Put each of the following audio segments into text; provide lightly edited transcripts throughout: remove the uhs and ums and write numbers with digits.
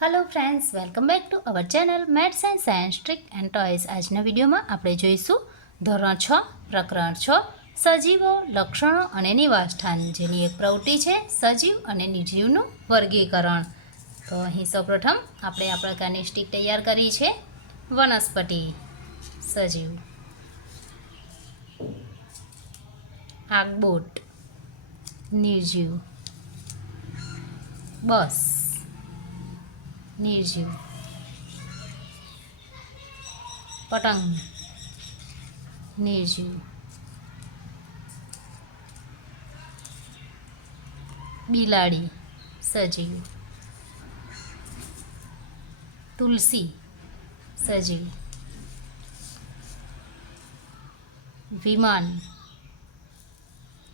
Hello friends, welcome back to our channel maths and science trick and toys. आजना video में આપણે જોઈશું ધોરણ 6 પ્રકરણ 6 સજીવો લક્ષણો અને નિવાસસ્થાન, જેની એક પ્રવૃત્તિ છે સજીવ અને નિર્જીવનું વર્ગીકરણ। તો અહીં સૌપ્રથમ આપણે આ પ્રકારની સ્ટીક તૈયાર કરી છે। વનસ્પતિ, સજીવ, આગબોટ, નિર્જીવ, બસ, निर्जीव, पतंग, निर्जीव, बिलाड़ी, सजीव, तुलसी, सजीव, विमान,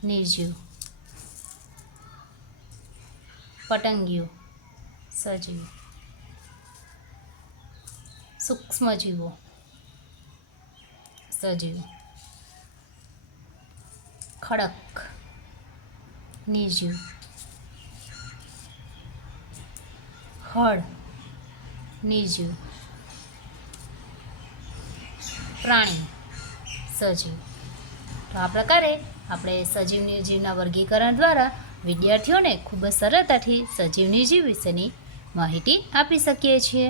निर्जीव, पतंगियों, सजीव, सूक्ष्मजीवों, सजीव, खड़क, निर्जीव, हड़, निर्जीव, प्राणी, सजीव। तो आ प्रकारे આપણે સજીવ નિર્જીવના વર્ગીકરણ દ્વારા વિદ્યાર્થીઓને ખૂબ જ સરળતાથી સજીવ નિર્જીવ વિશેની માહિતી આપી શકીએ છીએ।